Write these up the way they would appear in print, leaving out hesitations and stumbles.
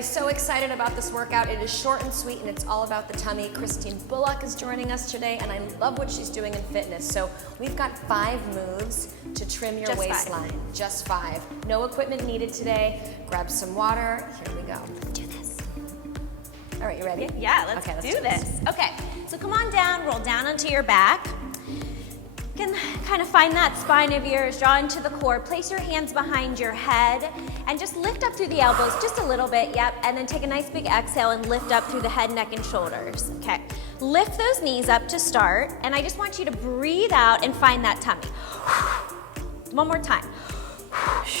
everybody. So excited about this workout. It is short and sweet, and it's all about the tummy. Christine Bullock is joining us today, and I love what she's doing in fitness. So we've got 5 moves to trim your waistline. Just 5. No equipment needed today. Grab some water. Here we go. Let's do this. All right, you ready? Yeah, let's do this. Okay, so come on down, roll down onto your back. You can kind of find that spine of yours, draw into the core, place your hands behind your head, and just lift up through the elbows just a little bit, yep, and then take a nice big exhale and lift up through the head, neck, and shoulders, okay. Lift those knees up to start, and I just want you to breathe out and find that tummy. One more time.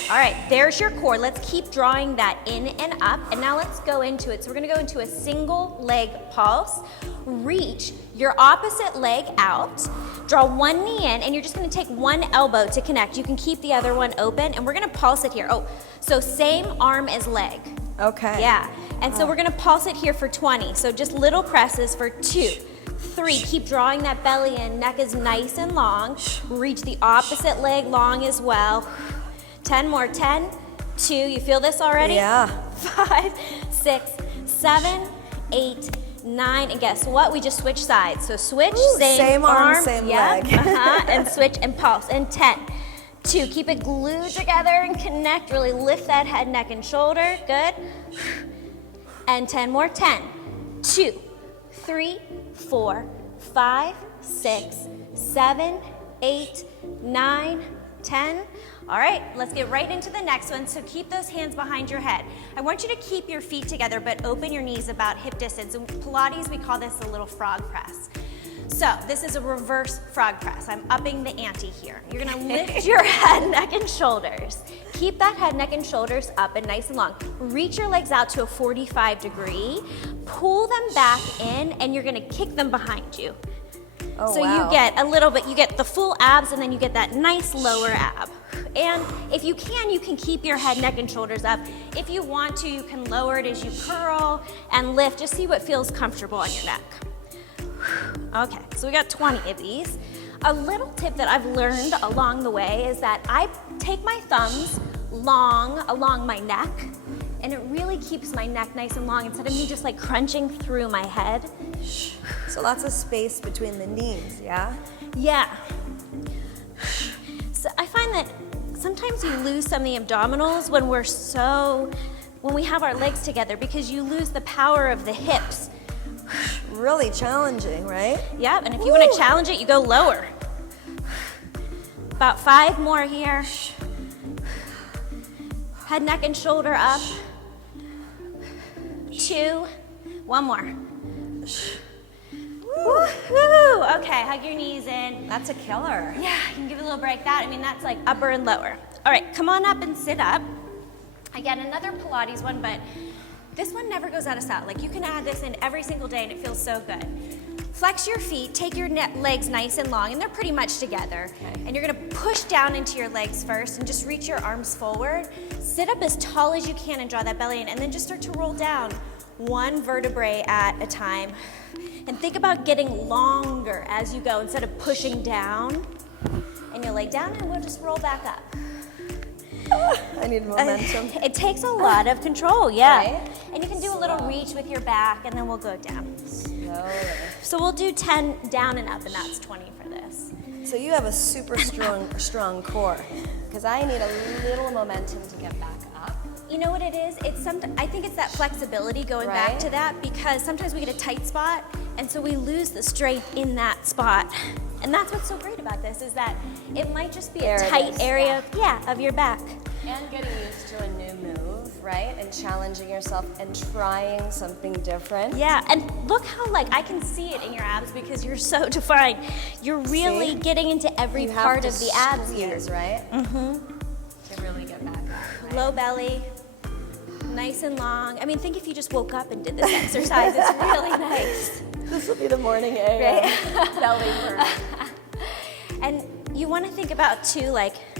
All right, there's your core. Let's keep drawing that in and up, and now let's go into it. So we're gonna go into a single leg pulse. Reach your opposite leg out, draw one knee in, and you're just gonna take one elbow to connect. You can keep the other one open, and we're gonna pulse it here. Oh, so same arm as leg. Okay. Yeah, and so we're gonna pulse it here for 20. So just little presses for 2, 3, keep drawing that belly in, neck is nice and long. Reach the opposite leg long as well. 10 more, 10, 2, you feel this already? Yeah. 5, 6, 7, 8, 9, and guess what? We just switched sides. So switch, same arm, same leg. leg. And switch and pulse. And 10, 2, keep it glued together and connect. Really lift that head, neck, and shoulder. Good. And 10 more, 10, 2, 3, 4, 5, 6, 7, 8, 9, 10. All right, let's get right into the next one. So keep those hands behind your head. I want you to keep your feet together, but open your knees about hip distance. In Pilates, we call this a little frog press. So this is a reverse frog press. I'm upping the ante here. You're gonna lift your head, neck, and shoulders. Keep that head, neck, and shoulders up and nice and long. Reach your legs out to a 45 degree. Pull them back in, and you're gonna kick them behind you. Oh, so wow. you get a little bit, you get the full abs, and then you get that nice lower ab. And if you can keep your head, neck, and shoulders up. If you want to, you can lower it as you curl and lift. Just see what feels comfortable on your neck. Okay, so we got 20 of these. A little tip that I've learned along the way is that I take my thumbs long along my neck, and it really keeps my neck nice and long instead of me just like crunching through my head. So lots of space between the knees, yeah? Yeah. So I find that sometimes you lose some of the abdominals when we have our legs together because you lose the power of the hips. Really challenging, right? Yeah, and if you want to challenge it, you go lower. About 5 more here. Head, neck, and shoulder up. 2, 1 more. Woo-hoo. Okay, hug your knees in. That's a killer. Yeah, you can give it a little break. That's like upper and lower. All right, come on up and sit up. Again, another Pilates one, but this one never goes out of style. Like you can add this in every single day and it feels so good. Flex your feet, take your legs nice and long, and they're pretty much together. Okay. And you're gonna push down into your legs first and just reach your arms forward. Sit up as tall as you can and draw that belly in, and then just start to roll down 1 vertebrae at a time. And think about getting longer as you go instead of pushing down. And you'll lay down and we'll just roll back up. I need momentum. It takes a lot of control, yeah. Right? And you can do a little reach with your back, and then we'll go down. Slowly. So we'll do 10 down and up, and that's 20 for this. So you have a super strong core, because I need a little momentum to get back up. You know what it is? I think it's that flexibility going back to that, because sometimes we get a tight spot, and so we lose the strength in that spot. And that's what's so great about this, is that it might just be a tight area of your back. And getting used to a new move, right? And challenging yourself and trying something different. Yeah, and look how I can see it in your abs because you're so defined. You're really getting into every part of the abs here. Right? Mm-hmm. To really get back up. Right? Low belly, nice and long. I mean, think if you just woke up and did this exercise, it's really nice. This will be the morning AM. Right? Belly burn. And you want to think about too,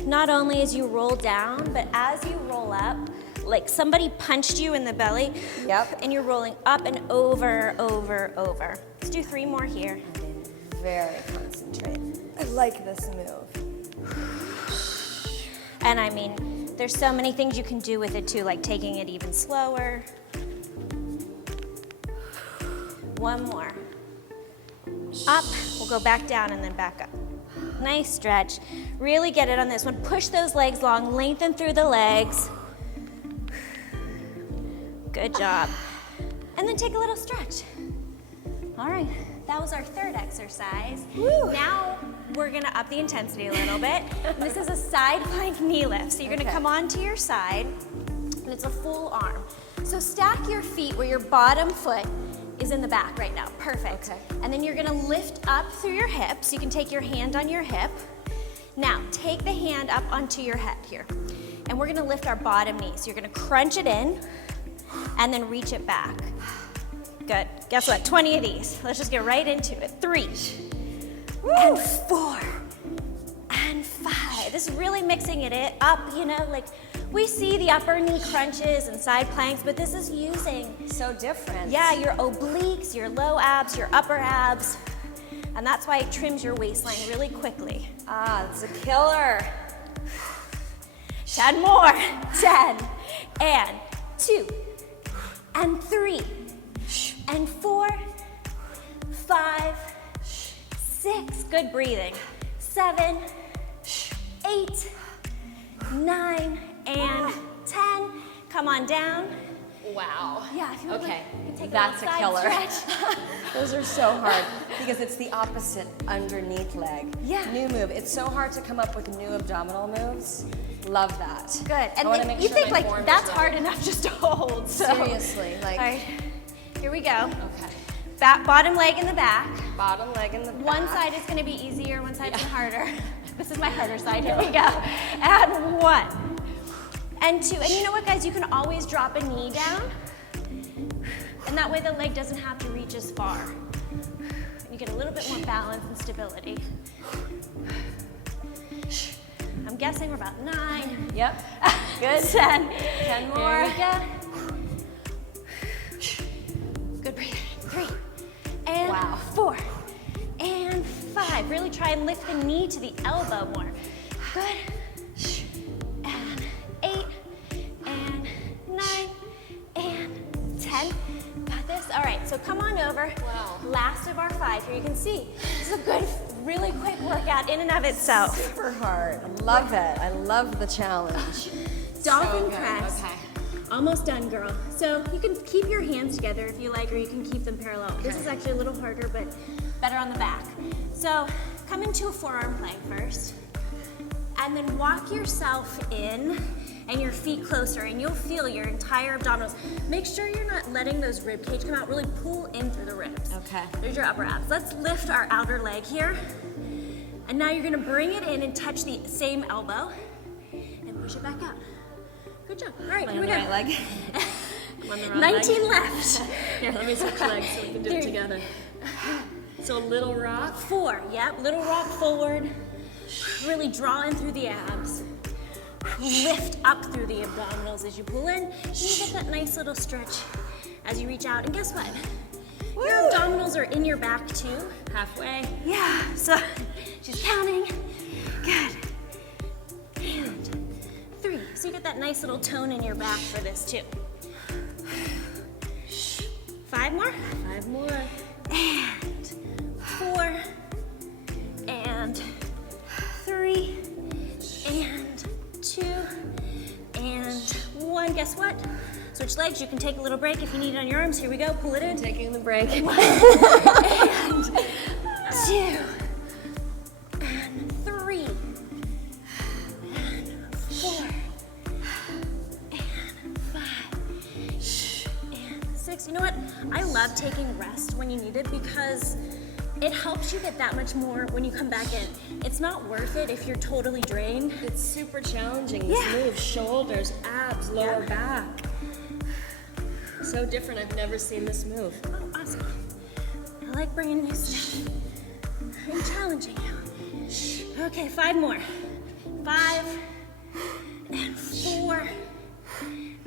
not only as you roll down, but as you roll up, like somebody punched you in the belly. Yep. And you're rolling up and over, over, over. Let's do 3 more here. Very concentrated. I like this move. And I mean, there's so many things you can do with it too, like taking it even slower. One more. Up, we'll go back down and then back up. Nice stretch. Really get it on this one. Push those legs long, lengthen through the legs. Good job. And then take a little stretch. All right, that was our third exercise. Woo. Now we're gonna up the intensity a little bit. And this is a side plank knee lift. So you're gonna come onto your side, and it's a full arm. So stack your feet where your bottom foot is in the back right now. Perfect. Okay. And then you're gonna lift up through your hips. You can take your hand on your hip. Now, take the hand up onto your head here. And we're gonna lift our bottom knee. So you're gonna crunch it in and then reach it back. Good. Guess what? 20 of these. Let's just get right into it. 3, and 4, and 5. This is really mixing it up, you know, like we see the upper knee crunches and side planks, but this is using, So different. yeah, your obliques, your low abs, your upper abs, and that's why it trims your waistline really quickly. Ah, it's a killer. 10 more. 10, and 2, and 3, and 4, 5, 6, good breathing, 7, 8, 9, and 10. Come on down. Wow. Yeah, if you want, Okay, you can take that's a little killer. side stretch. Those are so hard because it's the opposite underneath leg. Yeah. New move. It's so hard to come up with new abdominal moves. Love that. Good. I And wanna then make you sure think my like form is that's right. hard enough just to hold. So. Seriously, like. All right, here we go. Okay. Bottom leg in the back. Bottom leg in the back. One side is gonna be easier, one side's harder. This is my harder side, here we go. And 1, and 2. And you know what, guys? You can always drop a knee down, and that way the leg doesn't have to reach as far. You get a little bit more balance and stability. I'm guessing we're about 9. Yep. Good. 10. 10 more. Here we go. Good breathing. 3, and Wow. 4, and 5. Really try and lift the knee to the elbow more. Good. And 8, and 9, and 10. Got this? All right, so come on over. Wow. Last of our 5 here. You can see this is a good, really quick workout in and of itself. Super hard. I love it. I love the challenge. Dolphin good. press. Okay. Almost done, girl. So you can keep your hands together if you like, or you can keep them parallel. This is actually a little harder, but better on the back. So come into a forearm plank first, and then walk yourself in and your feet closer, and you'll feel your entire abdominals. Make sure you're not letting those rib cage come out. Really pull in through the ribs. Okay. There's your upper abs. Let's lift our outer leg here. And now you're gonna bring it in and touch the same elbow and push it back out. Good job. All right, here we go. Right leg. I'm on the wrong 19 leg. left. Here, let me switch legs so we can do it together. So a little rock. 4, yep, little rock forward. Really draw in through the abs. Lift up through the abdominals as you pull in. And you get that nice little stretch as you reach out. And guess what? Your abdominals are in your back too. Halfway. Yeah, so she's counting. Good. And 3. So you get that nice little tone in your back for this too. 5 more. 5 more. And 4. And 3. And 2. And 1. Guess what? Switch legs. You can take a little break if you need it on your arms. Here we go. Pull it in. Taking the break. And 2. And 3. And 4. And 5. And 6. You know what? I love taking rest when you need it because it helps you get that much more when you come back in. It's not worth it if you're totally drained. It's super challenging. This Yeah. move, shoulders, abs, lower Yeah. back. So different. I've never seen this move. Oh, awesome. I like bringing new stuff and challenging you. Okay, 5 more. 5 and 4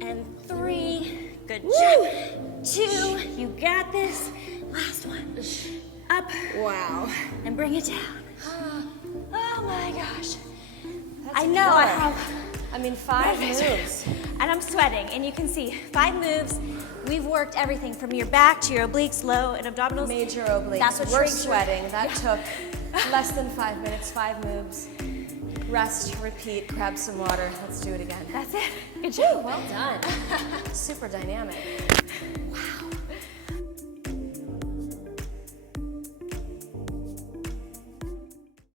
and 3. Good job. 2. You got this. Last one. Up. Wow. And bring it down. Oh my gosh. I know killer. I have. I mean, 5 moves. and I'm sweating, and you can see 5 moves. We've worked everything from your back to your obliques, low, and abdominals. Major obliques. That's what we're shrinks your- sweating. That took less than 5 minutes, 5 moves. Rest, repeat, grab some water. Let's do it again. That's it. Good job. Well done. Super dynamic.